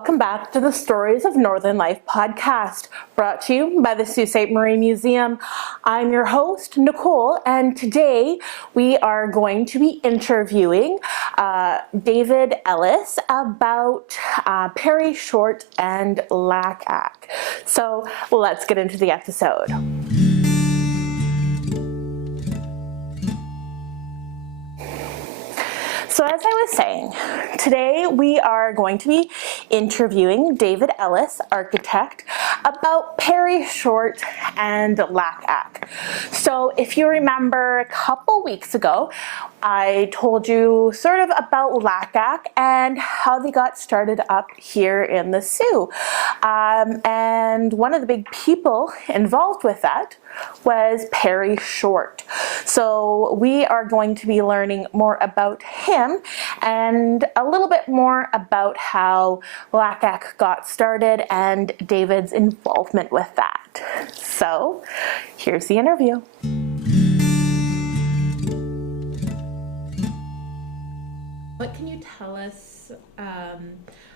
Welcome back to the Stories of Northern Life podcast, brought to you by the Sault Ste. Marie Museum. I'm your host, Nicole, and today we are going to be interviewing David Ellis about Perry Short and LACAC. So let's get into the episode. So as I was saying, today we are going to be interviewing David Ellis, architect, about Perry Short and LACAC. So if you remember a couple weeks ago, I told you sort of about LACAC and how they got started up here in the Sault. And one of the big people involved with that was Perry Short. So we are going to be learning more about him and a little bit more about how LACAC got started and David's involvement with that. So here's the interview. What can you tell us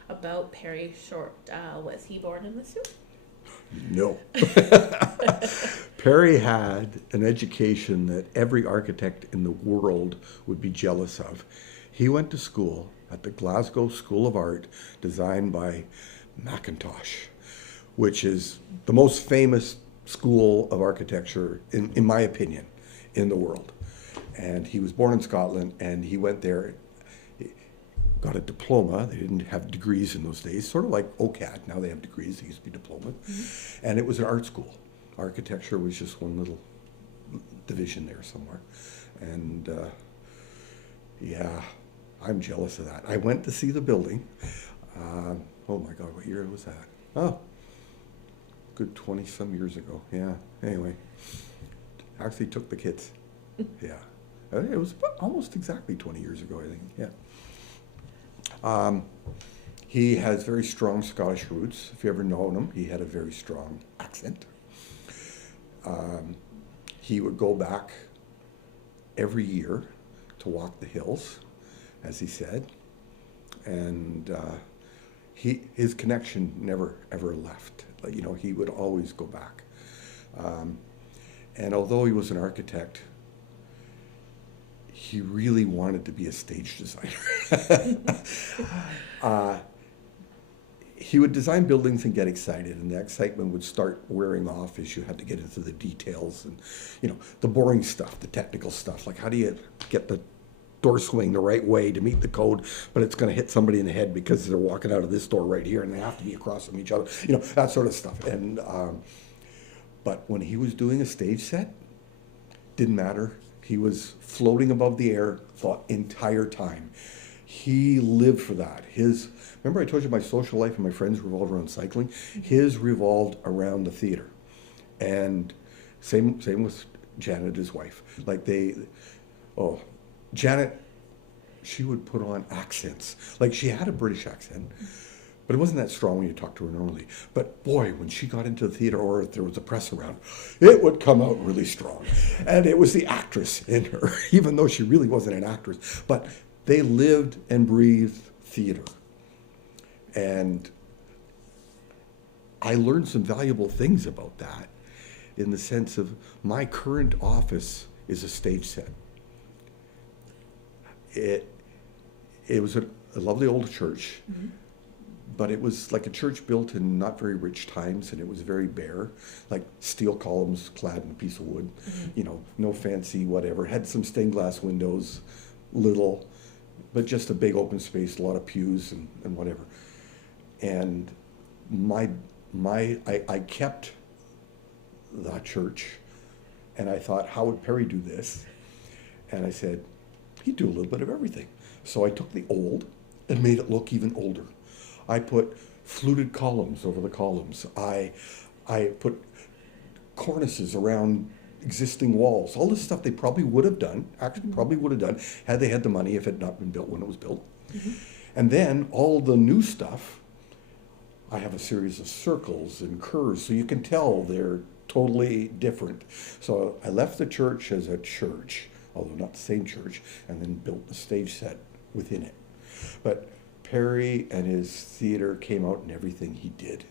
about Perry Short? Was he born in the Sault? No. Perry had an education that every architect in the world would be jealous of. He went to school at the Glasgow School of Art, designed by Mackintosh, which is the most famous school of architecture, in my opinion, in the world. And he was born in Scotland, and he went there, got a diploma. They didn't have degrees in those days, sort of like OCAD. Now they have degrees. They used to be diplomas. Mm-hmm. And it was an art school. Architecture was just one little division there somewhere. And yeah, I'm jealous of that. I went to see the building. Oh my God, what year was that? Oh, good 20 some years ago. Yeah, anyway. Actually took the kids. Yeah. It was almost exactly 20 years ago, I think. Yeah. He has very strong Scottish roots. If you ever known him, he had a very strong accent. He would go back every year to walk the hills, as he said, and his connection never ever left. You know, he would always go back. And although he was an architect, he really wanted to be a stage designer. He would design buildings and get excited, and the excitement would start wearing off as you had to get into the details and, you know, the boring stuff, the technical stuff, like how do you get the door swing the right way to meet the code, but it's going to hit somebody in the head because they're walking out of this door right here and they have to be across from each other, you know, that sort of stuff. And but when he was doing a stage set, didn't matter. He was floating above the air the entire time. He lived for that. Remember I told you my social life and my friends revolved around cycling? His revolved around the theater. And same with Janet, his wife. Like Janet, she would put on accents. Like she had a British accent, but it wasn't that strong when you talked to her normally. But boy, when she got into the theater or if there was a press around, it would come out really strong. And it was the actress in her, even though she really wasn't an actress. But they lived and breathed theater. And I learned some valuable things about that in the sense of my current office is a stage set. It was a lovely old church. Mm-hmm. But it was like a church built in not very rich times, and it was very bare, like steel columns clad in a piece of wood, mm-hmm. You know, no fancy whatever. Had some stained glass windows, little, but just a big open space, a lot of pews and whatever. And I kept that church, and I thought, how would Perry do this? And I said, he'd do a little bit of everything. So I took the old and made it look even older. I put fluted columns over the columns. I put cornices around existing walls. All this stuff they probably would have done, had they had the money if it had not been built when it was built. Mm-hmm. And then all the new stuff, I have a series of circles and curves, so you can tell they're totally different. So I left the church as a church, although not the same church, and then built the stage set within it. But Perry and his theater came out in everything he did.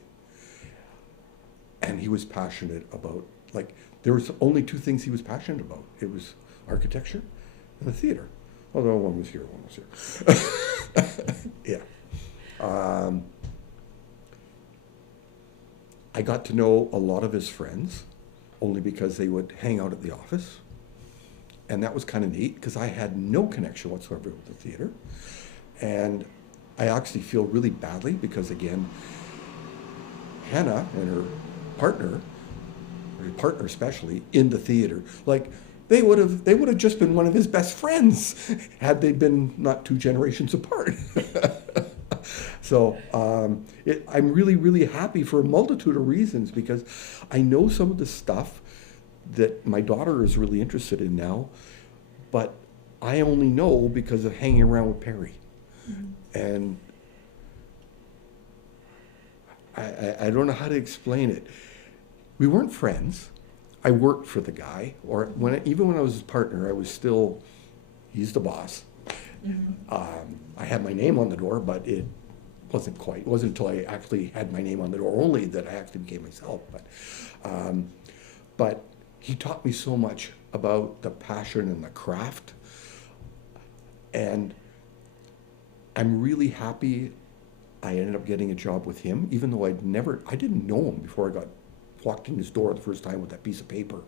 And he was passionate about, like, there was only two things he was passionate about. It was architecture and the theater. Although one was here, one was here. Yeah. I got to know a lot of his friends only because they would hang out at the office. And that was kind of neat because I had no connection whatsoever with the theater. And I actually feel really badly because, again, Hannah and her partner especially, in the theater, like, they would have just been one of his best friends had they been not two generations apart. So I'm really, really happy for a multitude of reasons because I know some of the stuff that my daughter is really interested in now, but I only know because of hanging around with Perry. Mm-hmm. And I don't know how to explain it. We weren't friends. I worked for the guy, or even when I was his partner, I was still, he's the boss. Mm-hmm. I had my name on the door, but it wasn't until I actually had my name on the door only that I actually became myself. But he taught me so much about the passion and the craft. And I'm really happy I ended up getting a job with him, even though I didn't know him before I walked in his door the first time with that piece of paper.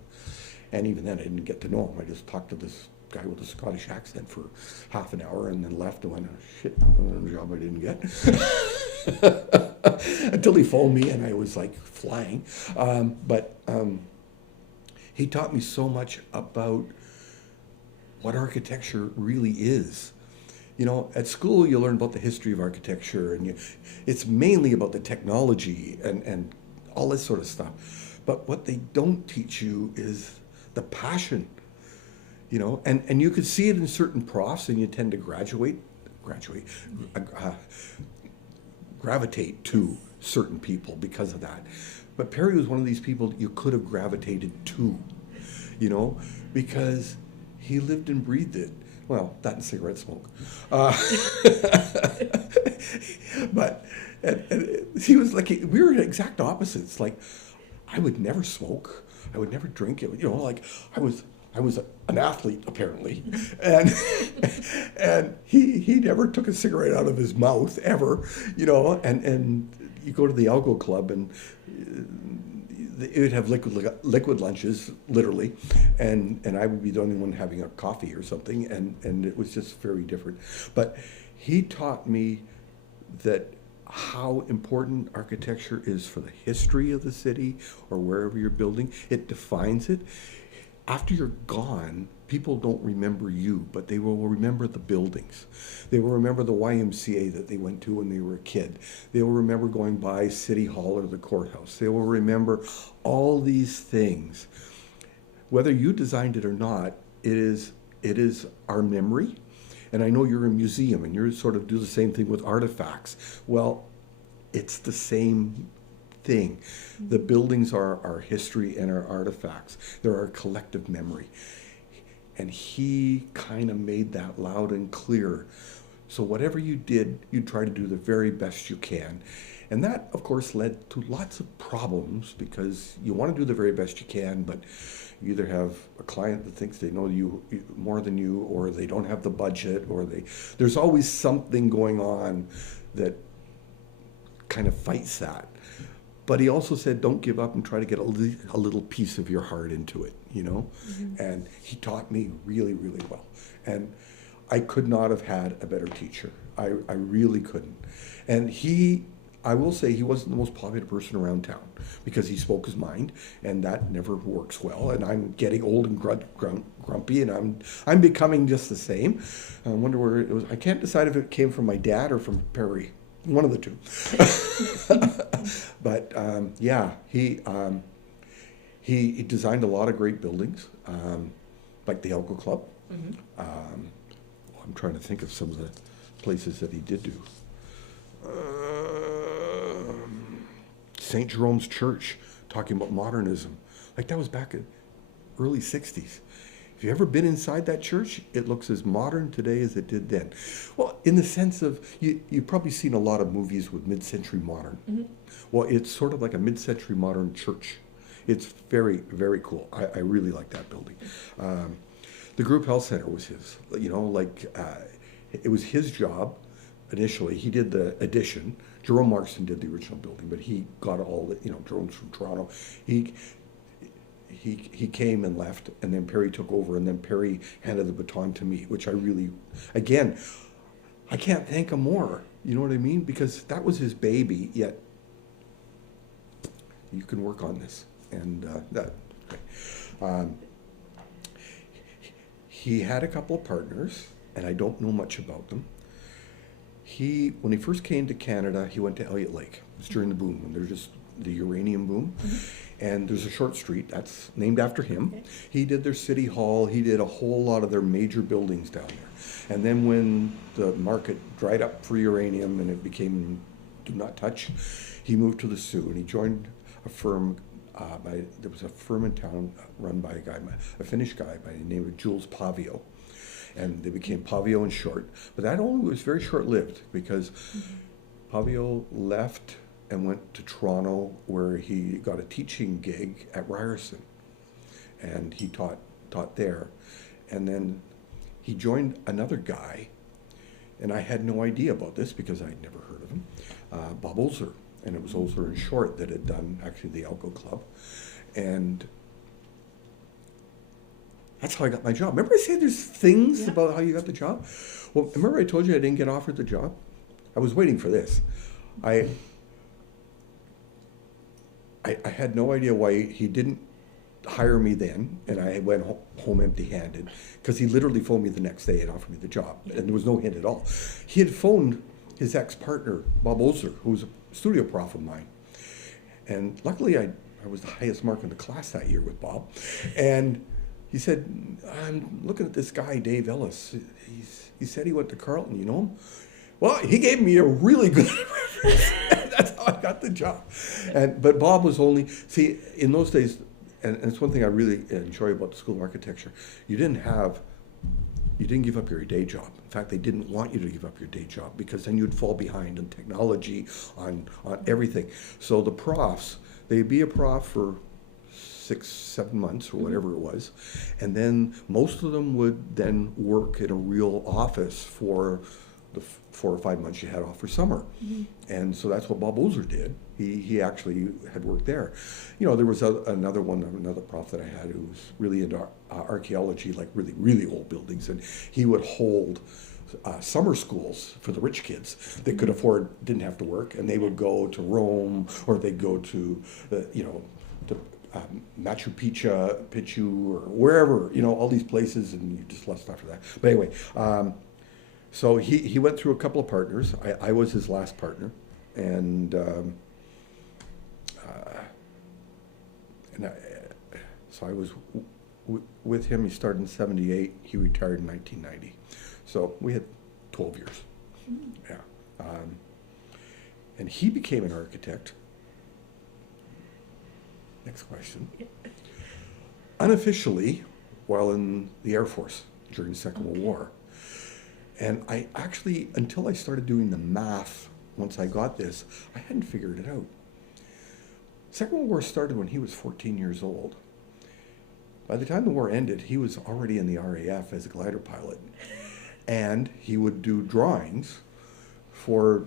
And even then I didn't get to know him. I just talked to this guy with a Scottish accent for half an hour and then left and went, oh, shit, another job I didn't get. Until he phoned me and I was like flying. But he taught me so much about what architecture really is. You know, at school you learn about the history of architecture and it's mainly about the technology and all this sort of stuff. But what they don't teach you is the passion, you know, and you could see it in certain profs and you tend to gravitate to certain people because of that. But Perry was one of these people that you could have gravitated to, you know, because he lived and breathed it. Well, that and cigarette smoke. But and he was like, we were exact opposites. Like, I would never smoke. I would never drink it. You know, like I was an athlete apparently, and he never took a cigarette out of his mouth ever. You know, and you go to the Algo Club and it would have liquid lunches, literally, and I would be the only one having a coffee or something, and it was just very different. But he taught me that how important architecture is for the history of the city or wherever you're building. It defines it. After you're gone, people don't remember you, but they will remember the buildings. They will remember the YMCA that they went to when they were a kid. They will remember going by City Hall or the courthouse. They will remember all these things. Whether you designed it or not, it is our memory. And I know you're a museum and you sort of do the same thing with artifacts. Well, it's the same thing. The buildings are our history and our artifacts. They're our collective memory. And he kind of made that loud and clear. So whatever you did, you try to do the very best you can. And that, of course, led to lots of problems because you want to do the very best you can, but you either have a client that thinks they know you more than you, or they don't have the budget, or there's always something going on that kind of fights that. But he also said, don't give up and try to get a little piece of your heart into it, you know? Mm-hmm. And he taught me really, really well. And I could not have had a better teacher. I really couldn't. And I will say he wasn't the most popular person around town because he spoke his mind, and that never works well. And I'm getting old and grumpy, and I'm becoming just the same. I wonder where it was. I can't decide if it came from my dad or from Perry. One of the two. But yeah, he designed a lot of great buildings, like the Elko Club. Mm-hmm. I'm trying to think of some of the places that he did do. St. Jerome's Church, talking about modernism. Like, that was back in early 60s. If you've ever been inside that church, it looks as modern today as it did then. Well, in the sense of, you've probably seen a lot of movies with mid-century modern. Well, it's sort of like a mid-century modern church. It's very, very cool. I really like that building. The group health center was his, it was his job initially. He did the addition. Jerome Marston did the original building, but he got all the, Jerome's from Toronto. He came and left, and then Perry took over, and then Perry handed the baton to me, which I really, again, I can't thank him more. You know what I mean? Because that was his baby, yet you can work on this. And he had a couple of partners, and I don't know much about them. When he first came to Canada, he went to Elliott Lake. It was during the boom, when there's just the uranium boom. And there's a short street that's named after him. Okay. He did their city hall. He did a whole lot of their major buildings down there. And then when the market dried up for uranium and it became do not touch, he moved to the Sioux, and he joined a firm. There was a firm in town run by a Finnish guy by the name of Jules Pavio. And they became Pavio in short. But that only was very short-lived, because Pavio left and went to Toronto, where he got a teaching gig at Ryerson, and he taught there. And then he joined another guy, and I had no idea about this because I'd never heard of him, Bob Ozer. And it was Ozer and Short that had done actually the Alco Club. And that's how I got my job. Remember I said there's things about how you got the job? Well, remember I told you I didn't get offered the job? I was waiting for this. I had no idea why he didn't hire me then, and I went home empty-handed, because he literally phoned me the next day and offered me the job, and there was no hint at all. He had phoned his ex-partner, Bob Ozer, who was a studio prof of mine, and luckily I was the highest mark in the class that year with Bob, and he said, I'm looking at this guy, Dave Ellis. He said he went to Carleton, you know him? Well, he gave me a really good reference. That's how I got the job. But Bob was only, see, in those days, and it's one thing I really enjoy about the School of Architecture, you didn't give up your day job. In fact, they didn't want you to give up your day job, because then you'd fall behind on technology, on everything. So the profs, they'd be a prof for 6-7 months or whatever it was, and then most of them would then work in a real office for the 4 or 5 months you had off for summer. And so that's what Bob Ozer did. He actually had worked there. There was another prof that I had who was really into archaeology, like really, really old buildings, and he would hold summer schools for the rich kids that could afford, didn't have to work, and they would go to Rome, or they'd go to, to Machu Picchu, or wherever, all these places, and you just left after that. But anyway, so he went through a couple of partners. I was his last partner, and so I was with him. He started in '78. He retired in 1990. So we had 12 years. Yeah. And he became an architect. Next question. Unofficially, while in the Air Force during the Second World War. And I actually, until I started doing the math, once I got this, I hadn't figured it out. Second World War started when he was 14 years old. By the time the war ended, he was already in the RAF as a glider pilot. And he would do drawings for,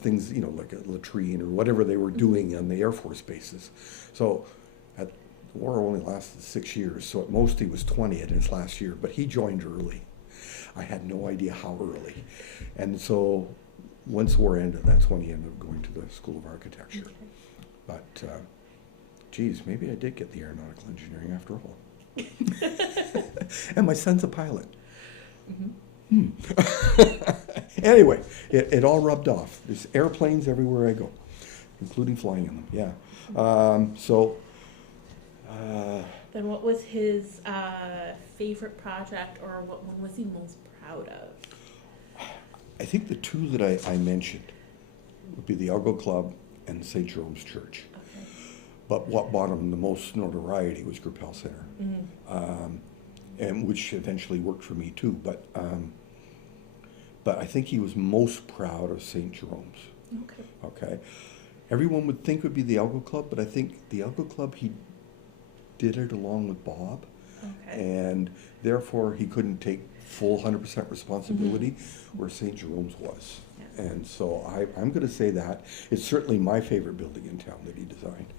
things, like a latrine or whatever they were doing on the Air Force bases. So the war only lasted 6 years, so at most he was 20 in his last year, but he joined early. I had no idea how early. And so once the war ended, that's when he ended up going to the School of Architecture. Okay. But, geez, maybe I did get the aeronautical engineering after all. And my son's a pilot. Anyway, it all rubbed off. There's airplanes everywhere I go, including flying in them, yeah. Then what was his favorite project, or what one was he most proud of? I think the two that I mentioned would be the Algo Club and St. Jerome's Church. Okay. But what brought him the most notoriety was Group Health Center. and which eventually worked for me too. But I think he was most proud of St. Jerome's. Okay. Okay, everyone would think it would be the Algo Club, but I think the Algo Club, he did it along with Bob, Okay. and therefore he couldn't take full 100% responsibility, where St. Jerome's was. Yeah. And so I'm going to say that it's certainly my favorite building in town that he designed.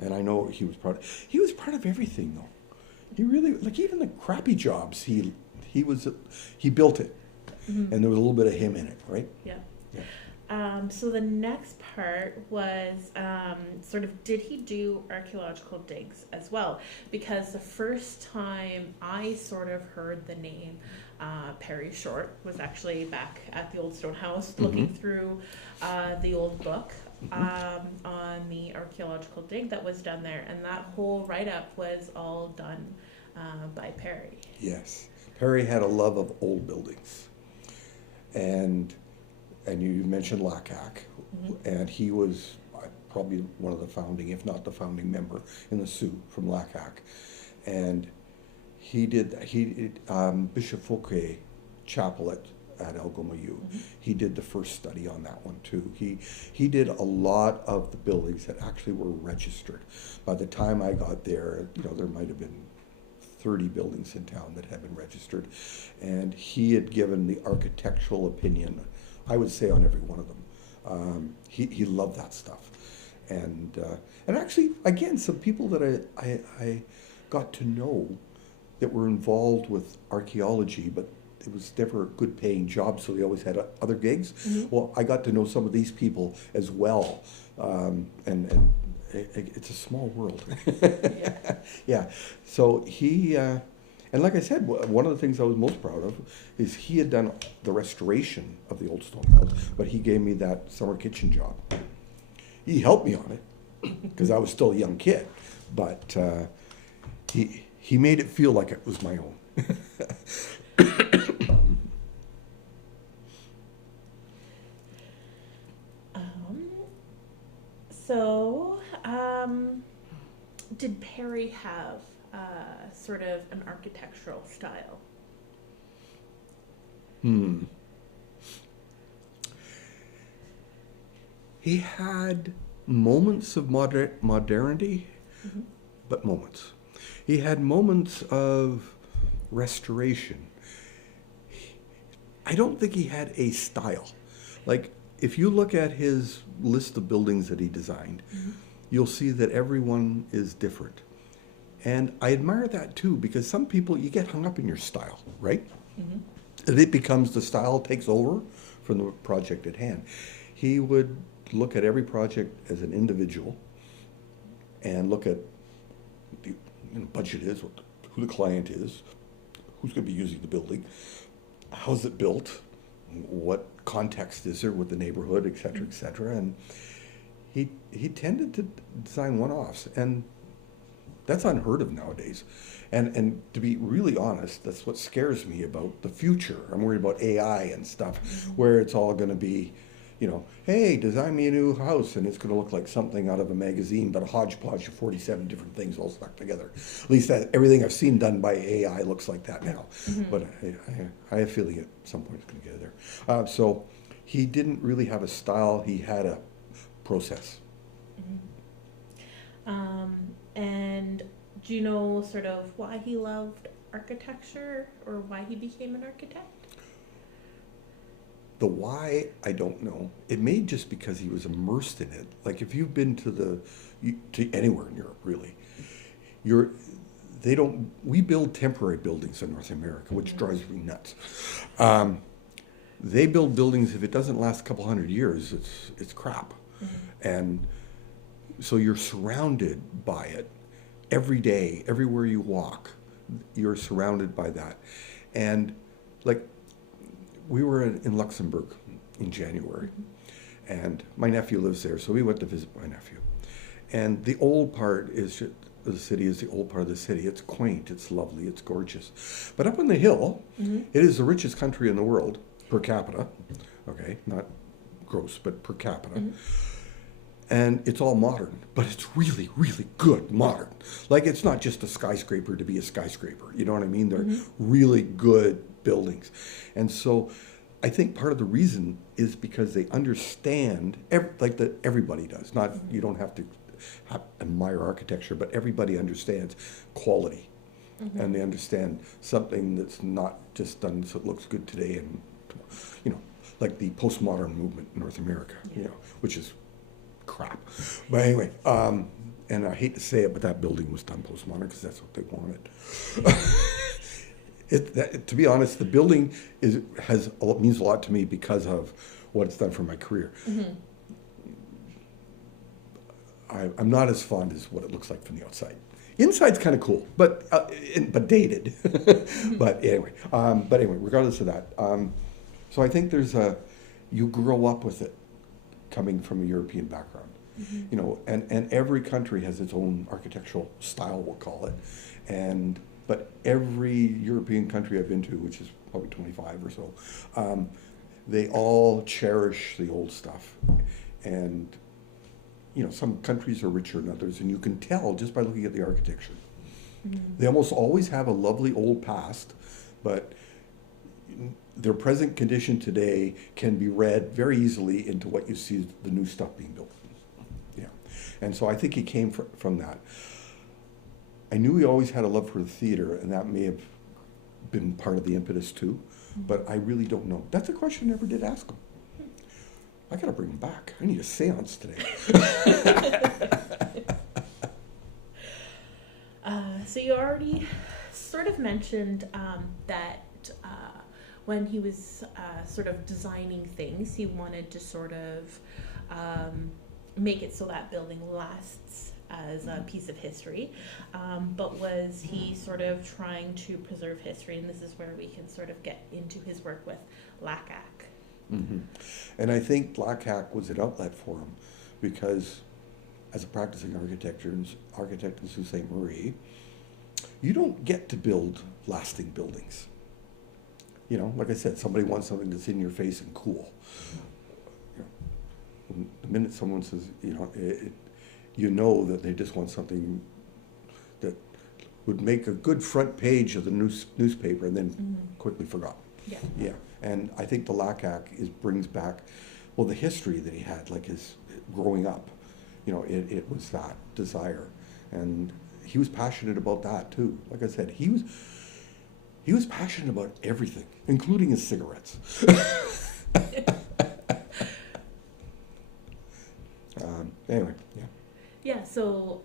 And I know he was proud. He was proud of everything, though. He really, like, even the crappy jobs, he built it, and there was a little bit of him in it, right? Yeah. Yeah. So the next part was sort of, did he do archaeological digs as well? Because the first time I sort of heard the name Perry Short was actually back at the Old Stone House, looking through the old book on the archaeological dig that was done there, and that whole write-up was all done by Perry. Yes. Perry had a love of old buildings. And you mentioned LACAC, and he was probably one of the founding, if not the founding member in the Sioux from LACAC. And he did Bishop Fouquet Chapel at Algomayu. He did the first study on that one too. He did a lot of the buildings that actually were registered. By the time I got there, there might have been 30 buildings in town that had been registered, and he had given the architectural opinion, I would say, on every one of them. He loved that stuff, and actually, again, some people that I got to know that were involved with archaeology, but it was never a good paying job, so they always had other gigs. Well, I got to know some of these people as well, and it's a small world. Yeah. So he, and like I said, one of the things I was most proud of is he had done the restoration of the Old Stone House, but he gave me that summer kitchen job. He helped me on it because I was still a young kid, but he made it feel like it was my own. So, did Perry have sort of an architectural style? He had moments of modernity, but moments. He had moments of restoration. I don't think he had a style. Like, if you look at his list of buildings that he designed, you'll see that everyone is different. And I admire that too, because some people, you get hung up in your style, right? And it becomes, the style takes over from the project at hand. He would look at every project as an individual and look at the budget is, who the client is, who's going to be using the building, how's it built, what context is there with the neighborhood, et cetera, and he tended to design one-offs, and that's unheard of nowadays. And to be really honest, that's what scares me about the future. I'm worried about AI and stuff, where it's all going to be, hey, design me a new house, and it's going to look like something out of a magazine, but a hodgepodge of 47 different things all stuck together. At least everything I've seen done by AI looks like that now. But I have a feeling at some point it's going to get there. So he didn't really have a style. He had a process. And do you know sort of why he loved architecture, or why he became an architect? The why, I don't know. It may just because he was immersed in it. Like, if you've been to anywhere in Europe, really, we build temporary buildings in North America, which drives me nuts. They build buildings, if it doesn't last a couple hundred years, it's crap. And so you're surrounded by it every day, everywhere you walk, you're surrounded by that. And like, we were in Luxembourg in January, and my nephew lives there, so we went to visit my nephew. And the old part of the city is the old part of the city. It's quaint, it's lovely, it's gorgeous. But up on the hill, it is the richest country in the world per capita. Okay, not gross, but per capita. And it's all modern, but it's really, really good modern. Like, it's not just a skyscraper to be a skyscraper. You know what I mean? They're really good buildings. And so I think part of the reason is because they understand, everybody does. Not, you don't have to admire architecture, but everybody understands quality. And they understand something that's not just done so it looks good today and, you know, like the postmodern movement in North America, you know, which is crap. But anyway, and I hate to say it, but that building was done postmodern because that's what they wanted. To be honest, the building means a lot to me because of what it's done for my career. I'm not as fond as what it looks like from the outside. Inside's kind of cool, but dated. But anyway, regardless of that, so I think you grow up with it, coming from a European background, you know, and every country has its own architectural style, we'll call it, but every European country I've been to, which is probably 25 or so, they all cherish the old stuff, and you know, some countries are richer than others, and you can tell just by looking at the architecture. They almost always have a lovely old past, but their present condition today can be read very easily into what you see the new stuff being built. Yeah, and so I think he came from that. I knew he always had a love for the theater, and that may have been part of the impetus too, but I really don't know. That's a question I never did ask him. I gotta bring him back. I need a seance today. So you already sort of mentioned that when he was sort of designing things, he wanted to sort of make it so that building lasts as a piece of history. But was he sort of trying to preserve history? And this is where we can sort of get into his work with LACAC. And I think LACAC was an outlet for him because as a practicing architect in Sault Ste. Marie, you don't get to build lasting buildings. You know, like I said, somebody wants something that's in your face and cool. You know, the minute someone says, you know that they just want something that would make a good front page of the newspaper and then quickly forgot. Yeah. And I think the LACAC brings back, well, the history that he had, like his growing up. You know, it was that desire, and he was passionate about that too. Like I said, he was passionate about everything, including his cigarettes. Anyway, yeah. Yeah. So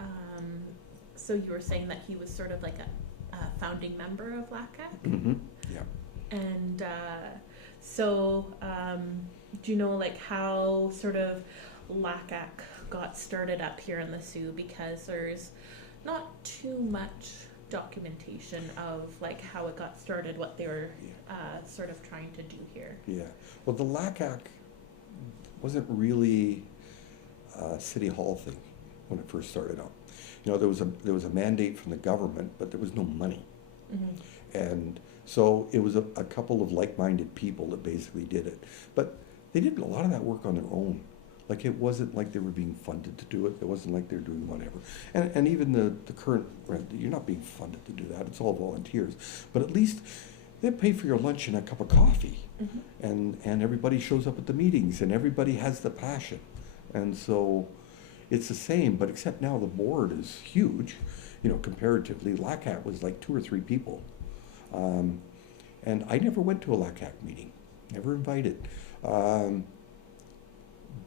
you were saying that he was sort of like a founding member of LACAC. Yeah. And so do you know like how sort of LACAC got started up here in the Soo? Because there's not too much documentation of like how it got started, what they were sort of trying to do here. Yeah. Well, the LACAC wasn't really a city hall thing when it first started out. You know, there was a mandate from the government, but there was no money. And so it was a couple of like-minded people that basically did it. But they did a lot of that work on their own. Like, it wasn't like they were being funded to do it. It wasn't like they were doing whatever. And even the current rent, you're not being funded to do that. It's all volunteers. But at least they pay for your lunch and a cup of coffee. And everybody shows up at the meetings, and everybody has the passion. And so it's the same, but except now the board is huge. You know, comparatively, LACAC was like 2 or 3 people. And I never went to a LACAC meeting, never invited.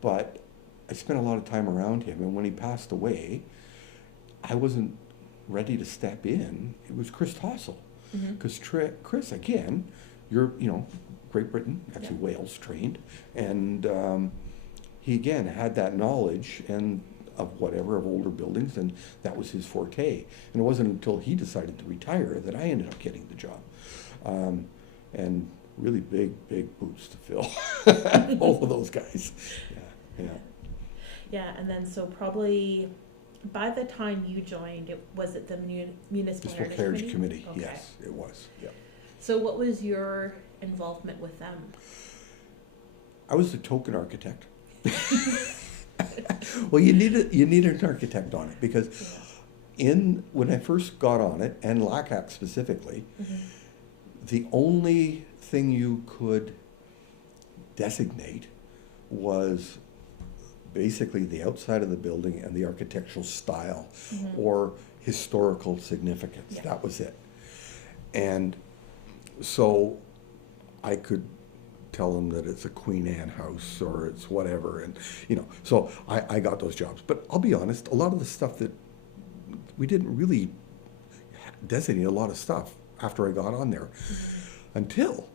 But I spent a lot of time around him, and when he passed away, I wasn't ready to step in. It was Chris Tossell. Because Chris, again, Great Britain, actually Wales trained, and he again had that knowledge and of older buildings, and that was his forte. And it wasn't until he decided to retire that I ended up getting the job. And really big boots to fill, both of those guys. Yeah, and then so probably by the time you joined, was it the Municipal Heritage Committee? Okay. Yes, it was, yeah. So what was your involvement with them? I was the token architect. Well, you need an architect on it because when I first got on it, and LACAC specifically, the only thing you could designate was basically the outside of the building and the architectural style or historical significance. Yeah. That was it. And so I could tell them that it's a Queen Anne house or it's whatever, and so I got those jobs. But I'll be honest, a lot of the stuff that we didn't really designate a lot of stuff after I got on there until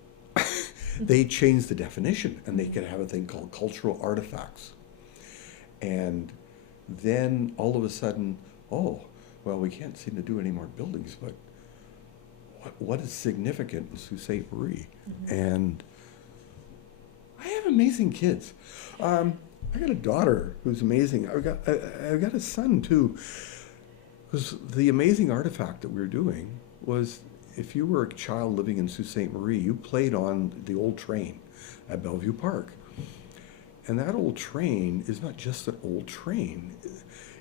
they changed the definition and they could have a thing called cultural artifacts. And then all of a sudden, oh, well, we can't seem to do any more buildings, but what is significant in Sault Ste. Marie? And I have amazing kids. I got a daughter who's amazing. I've got a son too. Because the amazing artifact that we were doing was, if you were a child living in Sault Ste. Marie, you played on the old train at Bellevue Park. And that old train is not just an old train.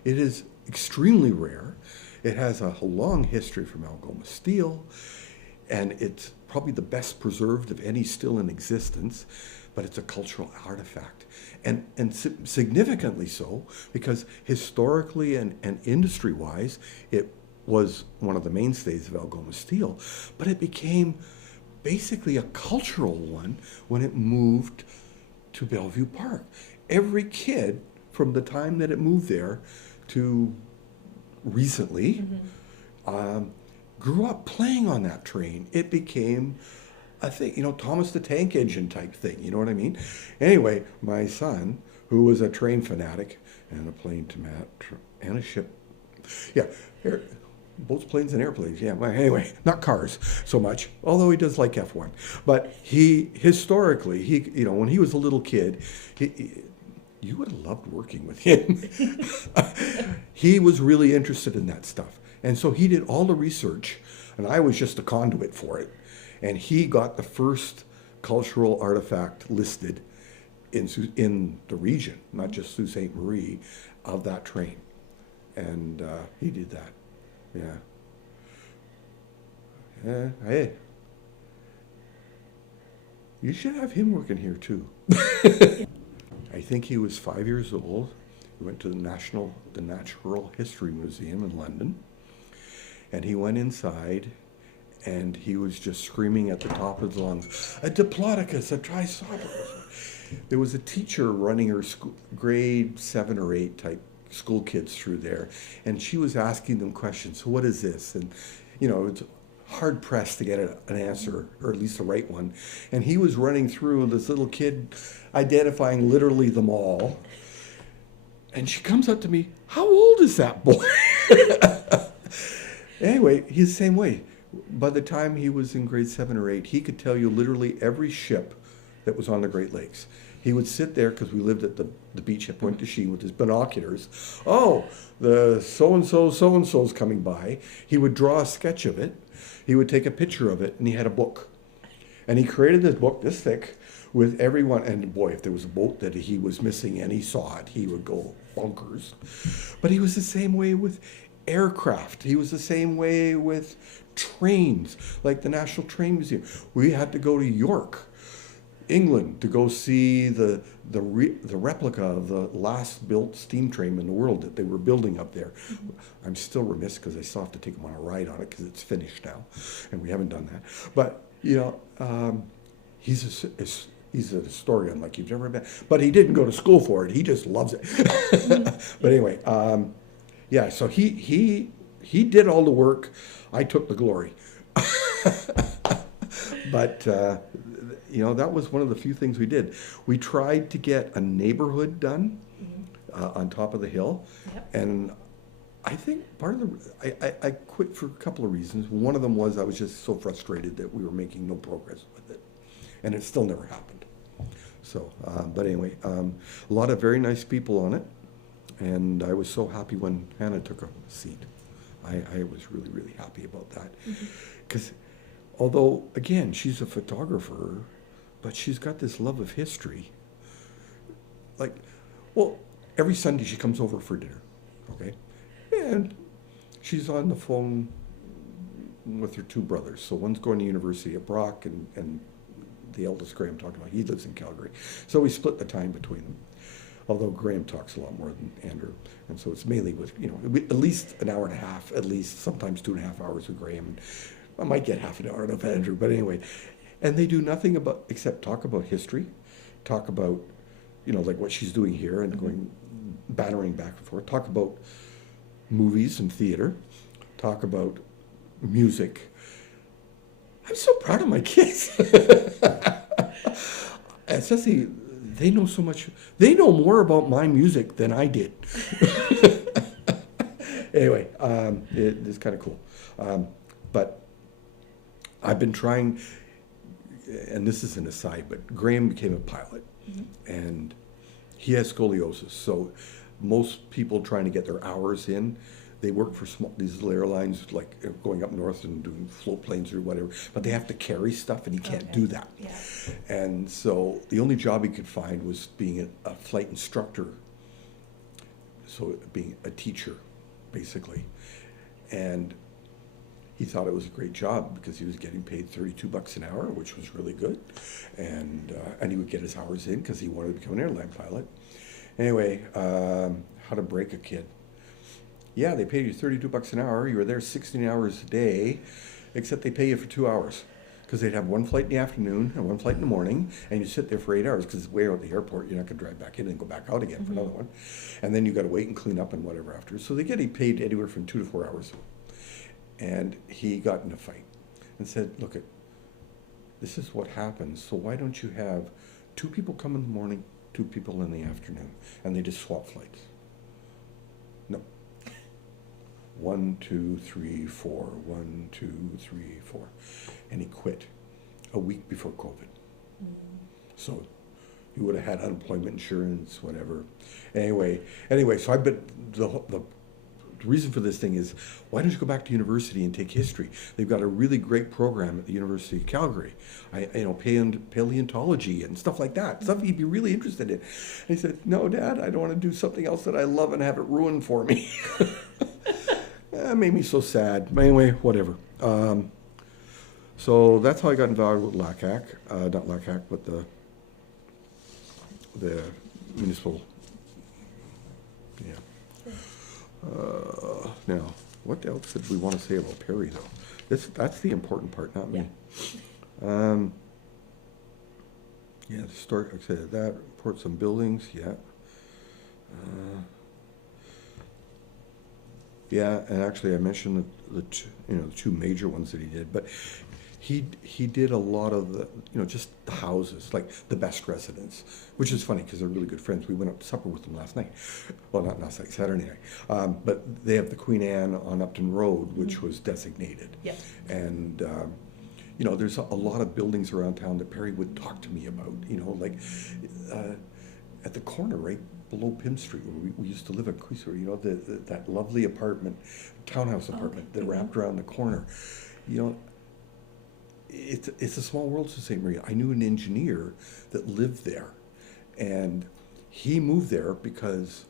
It is extremely rare. It has a whole long history from Algoma steel, and it's probably the best preserved of any still in existence, but it's a cultural artifact. And significantly so, because historically and industry-wise, it was one of the mainstays of Algoma steel, but it became basically a cultural one when it moved to Bellevue Park. Every kid from the time that it moved there to recently grew up playing on that train. It became a thing, Thomas the Tank Engine type thing, you know what I mean? Anyway, my son, who was a train fanatic and a plane and a ship, boats, planes, and airplanes. Yeah, well, anyway, not cars so much, although he does like F1. But he, historically, when he was a little kid, you would have loved working with him. He was really interested in that stuff. And so he did all the research, and I was just a conduit for it. And he got the first cultural artifact listed in the region, not just Sault Ste. Marie, of that train. And he did that. Yeah. Hey, you should have him working here too. I think he was 5 years old. He went to the Natural History Museum in London, and he went inside, and he was just screaming at the top of his lungs, "A Diplodocus, a Triceratops!" There was a teacher running her grade 7 or 8 type school kids through there, and she was asking them questions. So what is this? And it's hard pressed to get an answer, or at least the right one. And he was running through, and this little kid identifying literally them all. And she comes up to me, "How old is that boy?" Anyway, he's the same way. By the time he was in grade 7 or 8, he could tell you literally every ship that was on the Great Lakes. He would sit there, because we lived at the beach at Pointe du Chien, with his binoculars. Oh, the so-and-so's coming by. He would draw a sketch of it. He would take a picture of it, and he had a book. And he created this book this thick with everyone. And boy, if there was a boat that he was missing and he saw it, he would go bonkers. But he was the same way with aircraft. He was the same way with trains, like the National Train Museum. We had to go to York, England, to go see the replica of the last built steam train in the world that they were building up there. I'm still remiss because I still have to take him on a ride on it because it's finished now, and we haven't done that. But he's a historian like you've never met. But he didn't go to school for it. He just loves it. But anyway, so he did all the work. I took the glory. But that was one of the few things we did. We tried to get a neighborhood done on top of the hill. Yep. And I think part of I quit for a couple of reasons. One of them was I was just so frustrated that we were making no progress with it. And it still never happened. So, but anyway, a lot of very nice people on it. And I was so happy when Hannah took a seat. I was really, really happy about that. Because although, again, she's a photographer, but she's got this love of history. every Sunday she comes over for dinner, okay? And she's on the phone with her two brothers. So one's going to university at Brock, and the eldest Graham talked about, he lives in Calgary. So we split the time between them. Although Graham talks a lot more than Andrew. And so it's mainly with, at least an hour and a half, at least, sometimes 2.5 hours with Graham. And I might get half an hour of Andrew, but anyway. And they do nothing except talk about history, talk about, like what she's doing here and going, battering back and forth, talk about movies and theater, talk about music. I'm so proud of my kids. Especially, they know so much. They know more about my music than I did. Anyway, it's kind of cool. But I've been trying, and this is an aside, but Graham became a pilot, and he has scoliosis. So most people trying to get their hours in, they work for these little airlines, like going up north and doing float planes or whatever, but they have to carry stuff, and he can't do that. Yeah. And so the only job he could find was being a flight instructor, so being a teacher, basically. And he thought it was a great job because he was getting paid $32 an hour, which was really good. And he would get his hours in because he wanted to become an airline pilot. Anyway, how to break a kid. Yeah, they paid you $32 an hour. You were there 16 hours a day, except they pay you for 2 hours because they'd have one flight in the afternoon and one flight in the morning, and you sit there for 8 hours because it's way out at the airport. You're not going to drive back in and go back out again for another one. And then you got to wait and clean up and whatever after. So they get paid anywhere from 2 to 4 hours. And he got in a fight and said, look, this is what happens. So why don't you have 2 people come in the morning, 2 people in the afternoon, and they just swap flights? No. 1, 2, 3, 4, 1, 2, 3, 4. And he quit a week before COVID. So he would have had unemployment insurance, whatever. Anyway, so I bet the reason for this thing is, why don't you go back to university and take history? They've got a really great program at the University of Calgary. Paleontology and stuff like that, stuff he'd be really interested in. And he said, no, Dad, I don't want to do something else that I love and have it ruined for me. That made me so sad. Anyway, whatever. So that's how I got involved with LACAC. Not LACAC, but the municipal. Yeah. Now, what else did we want to say about Perry, though? That's the important part, not me. Yeah, the start. I said that. Report some buildings. Yeah. Yeah, and actually, I mentioned the two major ones that he did, but he did a lot of the just the houses, like the best residents, which is funny because they're really good friends. We went up to supper with them last night. Well, not last night, Saturday night. But they have the Queen Anne on Upton Road, which was designated. Yes. And there's a lot of buildings around town that Perry would talk to me about. Like at the corner, right below Pym Street, where we used to live at Creaser, that lovely apartment, townhouse apartment that wrapped around the corner. It's a small world to St. Maria. I knew an engineer that lived there, and he moved there because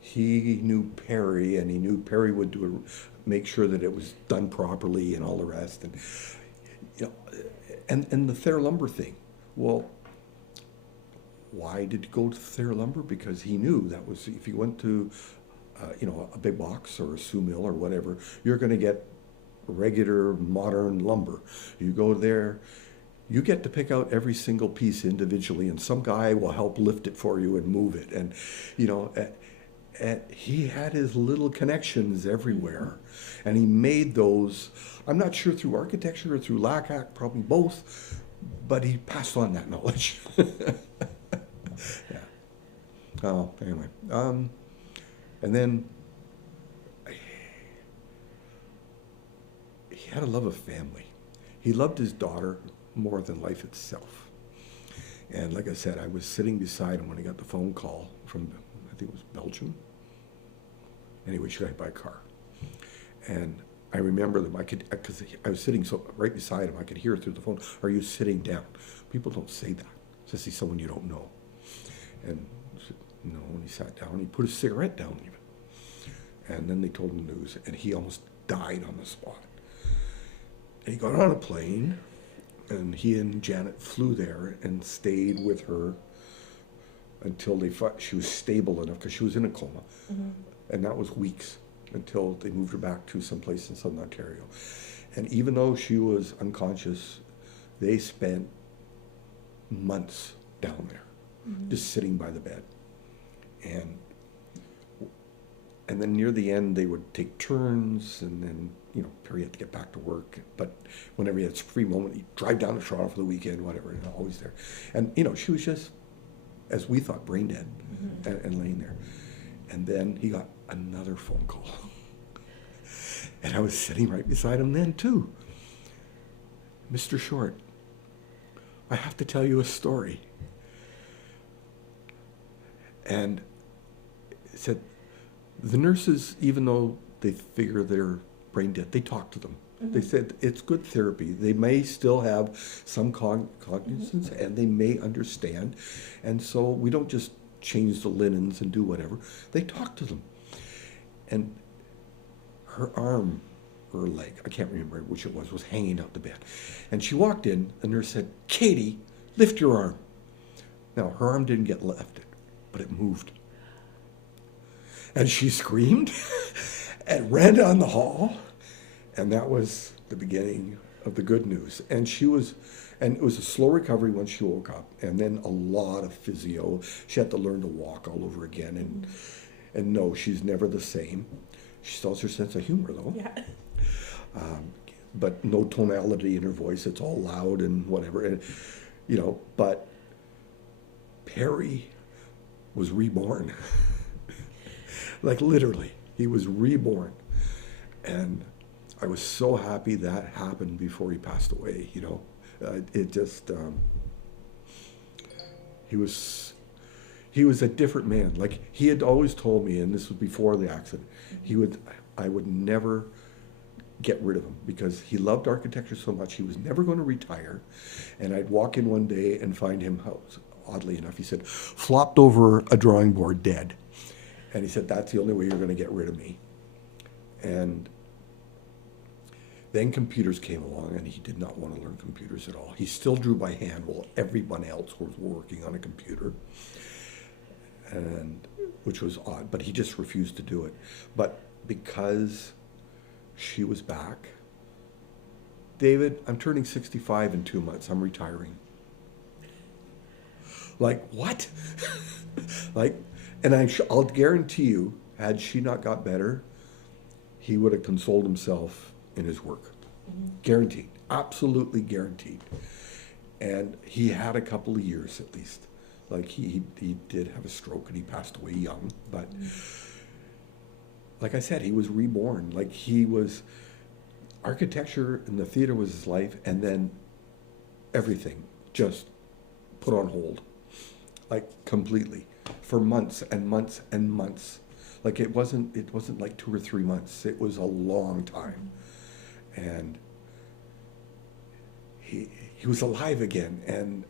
he knew Perry, and he knew Perry would make sure that it was done properly and all the rest. And the Thayer Lumber thing. Well, why did he go to Thayer Lumber? Because he knew that was, if you went to a big box or a Sioux Mill or whatever, you're going to get regular modern lumber. You go there, you get to pick out every single piece individually, and some guy will help lift it for you and move it. And he had his little connections everywhere, and he made those. I'm not sure through architecture or through LACAC, probably both, but he passed on that knowledge. Yeah. Oh, anyway. And then he had a love of family. He loved his daughter more than life itself. And like I said, I was sitting beside him when he got the phone call from, I think it was Belgium. Anyway, she got hit by a car. And I remember them, because I was sitting right beside him, I could hear through the phone, "Are you sitting down?" People don't say that, especially someone you don't know. And No, and he sat down. He put his cigarette down even. And then they told him the news, and he almost died on the spot. And he got on a plane, and he and Janet flew there and stayed with her until she was stable enough, because she was in a coma. And that was weeks until they moved her back to someplace in Southern Ontario. And even though she was unconscious, they spent months down there, just sitting by the bed. And then near the end, they would take turns, and then, Perry had to get back to work. But whenever he had a free moment, he'd drive down to Toronto for the weekend, whatever, and always there. And, she was just, as we thought, brain dead and laying there. And then he got another phone call. And I was sitting right beside him then, too. Mr. Short, I have to tell you a story. And it said, the nurses, even though they figure they're brain dead, they talk to them. They said it's good therapy. They may still have some cognizance, and they may understand. And so we don't just change the linens and do whatever. They talk to them. And her arm, or her leg, I can't remember which it was hanging out the bed. And she walked in, the nurse said, Katie, lift your arm. Now, her arm didn't get lifted, but it moved. And she screamed and ran down the hall. And that was the beginning of the good news. And it was a slow recovery once she woke up. And then a lot of physio. She had to learn to walk all over again. And no, she's never the same. She still has her sense of humor, though. Yeah. But no tonality in her voice. It's all loud and whatever. And, but Perry was reborn. Like literally, he was reborn. And I was so happy that happened before he passed away, It just, he was a different man. Like he had always told me, and this was before the accident, I would never get rid of him because he loved architecture so much. He was never going to retire. And I'd walk in one day and find him, oddly enough, he said, flopped over a drawing board dead. And he said, that's the only way you're going to get rid of me. And then computers came along, and he did not want to learn computers at all. He still drew by hand while everyone else was working on a computer, and which was odd, but he just refused to do it. But because she was back, David, I'm turning 65 in 2 months. I'm retiring. Like, what? And I'll guarantee you, had she not got better, he would have consoled himself in his work. Guaranteed. Absolutely guaranteed. And he had a couple of years at least. Like he did have a stroke and he passed away young. But like I said, he was reborn. Like architecture and the theater was his life, and then everything just put on hold. Like completely. For months and months and months. Like it wasn't like 2 or 3 months. It was a long time. And he was alive again. And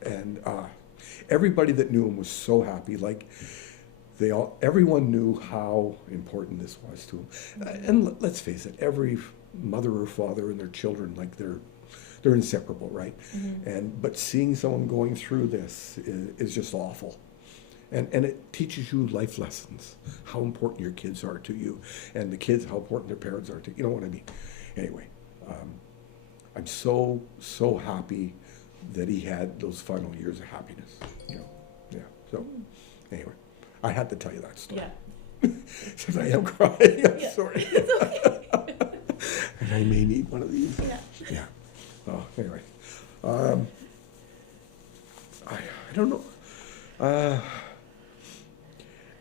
everybody that knew him was so happy. Like everyone knew how important this was to him. And let's face it, every mother or father and their children, like they're inseparable, right? But seeing someone going through this is just awful. And it teaches you life lessons, how important your kids are to you, and the kids, how important their parents are to you. You know what I mean? Anyway, I'm so happy that he had those final years of happiness. Yeah. So, anyway, I had to tell you that story. Yeah. Since I am crying, I'm sorry. It's okay. And I may need one of these. Yeah. Oh, anyway, I don't know.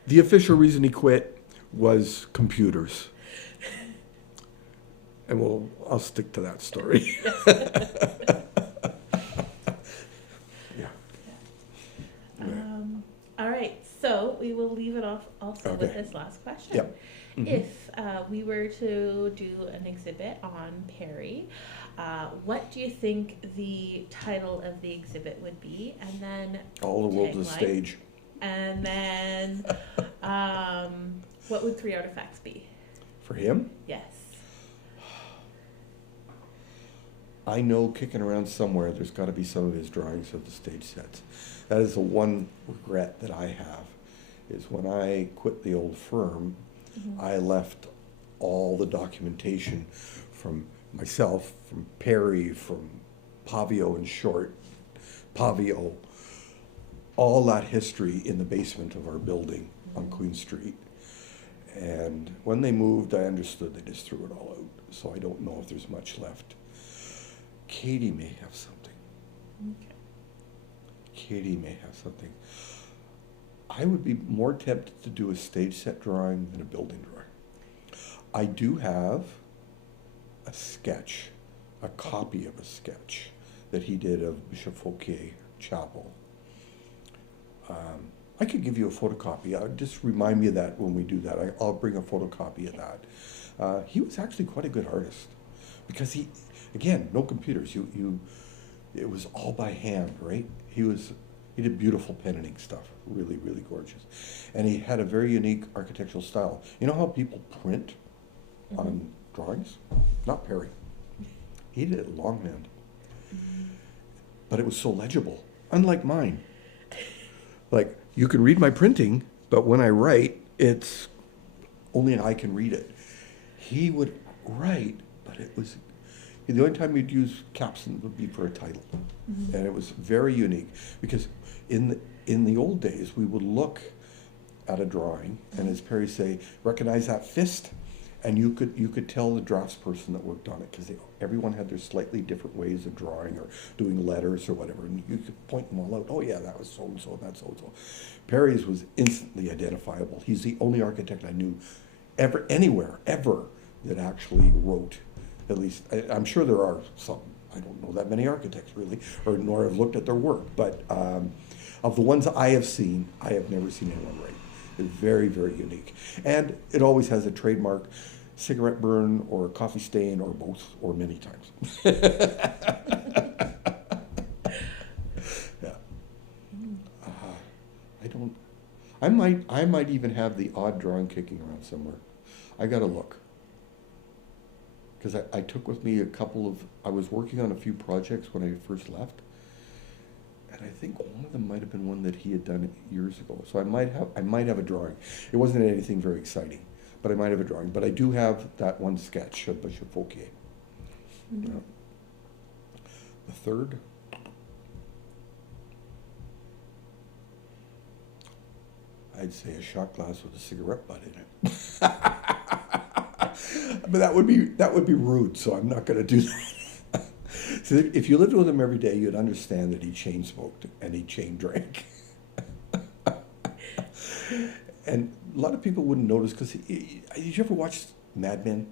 The official reason he quit was computers. And I'll stick to that story. Yeah. All right, so we will leave it off also with this last question. Yep. If we were to do an exhibit on Perry, what do you think the title of the exhibit would be? And then All the World is a Stage. And then, what would 3 artifacts be? For him? Yes. I know kicking around somewhere there's got to be some of his drawings of the stage sets. That is the one regret that I have, is when I quit the old firm, I left all the documentation from myself, from Perry, from Pavio and Short, Pavio, all that history in the basement of our building on Queen Street. And when they moved, I understood they just threw it all out. So I don't know if there's much left. Katie may have something. Okay. Katie may have something. I would be more tempted to do a stage set drawing than a building drawing. I do have a sketch, a copy of a sketch that he did of Bishop Fouquier Chapel. I could give you a photocopy. Just remind me of that when we do that. I'll bring a photocopy of that. He was actually quite a good artist because he, again, no computers. It was all by hand, right? He did beautiful pen and ink stuff, really, really gorgeous. And he had a very unique architectural style. You know how people print on drawings? Not Perry. He did it longhand. But it was so legible, unlike mine. Like, you can read my printing, but when I write, it's only I can read it. He would write, but it was, the only time you'd use caps would be for a title. And it was very unique, because in the old days, we would look at a drawing, and as Perry say, recognize that fist? And you could tell the draftsperson that worked on it, because everyone had their slightly different ways of drawing or doing letters or whatever, and you could point them all out. Oh yeah, that was so and so, and that's so and so. Perry's was instantly identifiable. He's the only architect I knew anywhere ever that actually wrote. At least I'm sure there are some. I don't know that many architects really, or nor have looked at their work. But of the ones I have seen, I have never seen anyone write. It's very, very unique, and it always has a trademark cigarette burn or coffee stain or both or many times. Yeah. I might even have the odd drawing kicking around somewhere. I gotta look, because I took with me I was working on a few projects when I first left, and I think one of them might have been one that he had done years ago. So I might have a drawing. It wasn't anything very exciting, but I might have a drawing. But I do have that one sketch of Bishop Fouquier. Yeah. The third, I'd say a shot glass with a cigarette butt in it. But that would be rude, so I'm not going to do that. So if you lived with him every day, you'd understand that he chain smoked and he chain drank. And a lot of people wouldn't notice, because did you ever watch Mad Men?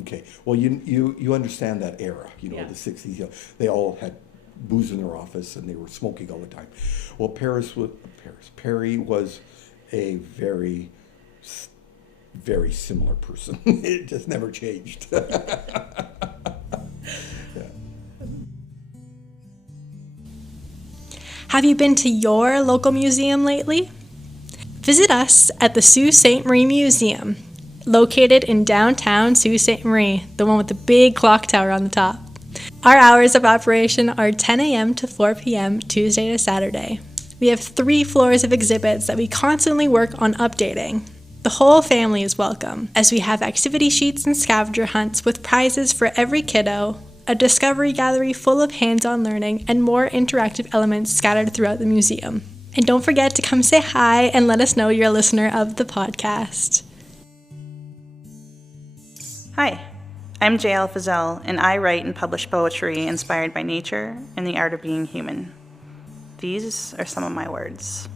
Okay, well you understand that era, the 60s. They all had booze in their office and they were smoking all the time. Well, Perry was a very, very similar person. It just never changed. Have you been to your local museum lately? Visit us at the Sault Ste. Marie Museum, located in downtown Sault Ste. Marie, the one with the big clock tower on the top. Our hours of operation are 10 a.m. to 4 p.m. Tuesday to Saturday. We have 3 floors of exhibits that we constantly work on updating. The whole family is welcome, as we have activity sheets and scavenger hunts with prizes for every kiddo, a discovery gallery full of hands-on learning, and more interactive elements scattered throughout the museum. And don't forget to come say hi and let us know you're a listener of the podcast. Hi, I'm J.L. Fizzell, and I write and publish poetry inspired by nature and the art of being human. These are some of my words.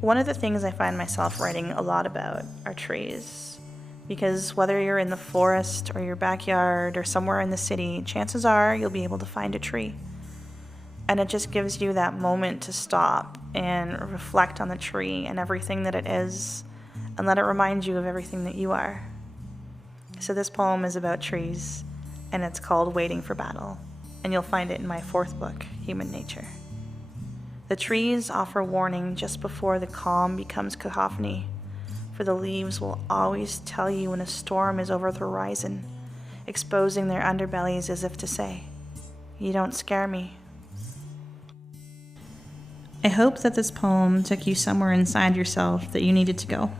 One of the things I find myself writing a lot about are trees. Because whether you're in the forest or your backyard or somewhere in the city, chances are you'll be able to find a tree. And it just gives you that moment to stop and reflect on the tree and everything that it is, and let it remind you of everything that you are. So this poem is about trees, and it's called Waiting for Battle, and you'll find it in my 4th book, Human Nature. The trees offer warning just before the calm becomes cacophony, for the leaves will always tell you when a storm is over the horizon, exposing their underbellies as if to say, "You don't scare me." I hope that this poem took you somewhere inside yourself that you needed to go.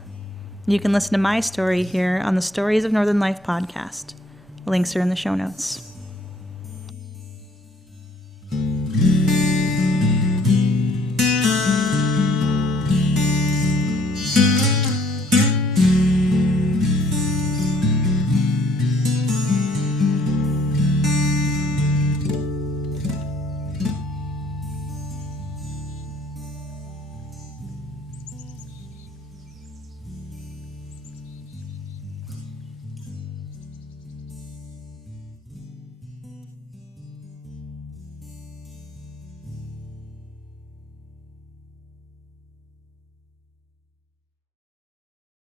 You can listen to my story here on the Stories of Northern Life podcast. Links are in the show notes.